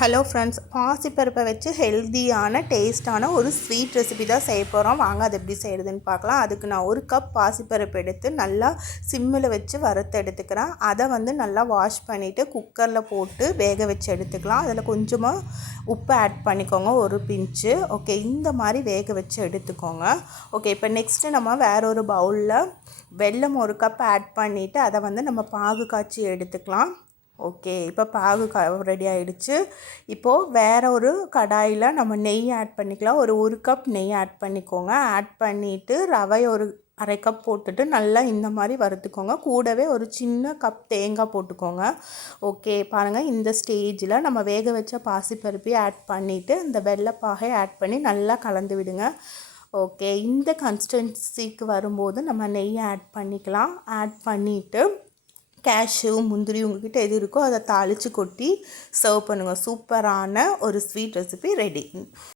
Hello friends, பாசிப்பருப்பை வச்சு ஹெல்த்தியான டேஸ்ட்டான ஒரு ஸ்வீட் ரெசிபி தான் செய்ய போகிறோம். வாங்க அது எப்படி செய்கிறதுன்னு பார்க்கலாம். அதுக்கு நான் 1 கப் பாசிப்பருப்பு எடுத்து நல்லா சிம்மில் வச்சு வறுத்து எடுத்துக்கிறேன். அதை நல்லா வாஷ் பண்ணிவிட்டு குக்கரில் போட்டு வேக வச்சு எடுத்துக்கலாம். அதில் கொஞ்சமாக உப்பு ஆட் பண்ணிக்கோங்க, ஒரு பிஞ்சு. ஓகே, இந்த மாதிரி வேக வச்சு எடுத்துக்கோங்க. ஓகே, இப்போ நெக்ஸ்ட்டு நம்ம வேற ஒரு பவுலில் வெல்லம் 1 கப் ஆட் பண்ணிவிட்டு அதை நம்ம பாகு காய்ச்சி எடுத்துக்கலாம். ஓகே, இப்போ பாகு ரெடி ஆகிடுச்சு. இப்போது வேறு ஒரு கடாயில் நம்ம நெய் ஆட் பண்ணிக்கலாம். ஒரு கப் நெய் ஆட் பண்ணிக்கோங்க. ஆட் பண்ணிவிட்டு ரவை ஒரு 1/2 கப் போட்டுட்டு நல்லா இந்த மாதிரி வறுத்துக்கோங்க. கூடவே ஒரு சின்ன கப் தேங்காய் போட்டுக்கோங்க. ஓகே, பாருங்கள், இந்த ஸ்டேஜில் நம்ம வேக வச்ச பாசிப்பருப்பையும் ஆட் பண்ணிவிட்டு இந்த வெள்ளைப்பாகை ஆட் பண்ணி நல்லா கலந்து விடுங்க. ஓகே, இந்த கன்சிஸ்டன்சிக்கு வரும்போது நம்ம நெய்யை ஆட் பண்ணிக்கலாம். ஆட் பண்ணிவிட்டு கேஷ்யூ, முந்திரி உங்கள்கிட்ட எது இருக்கோ அதை தாளித்து கொட்டி சர்வ் பண்ணுங்கள். சூப்பரான ஒரு ஸ்வீட் ரெசிபி ரெடி.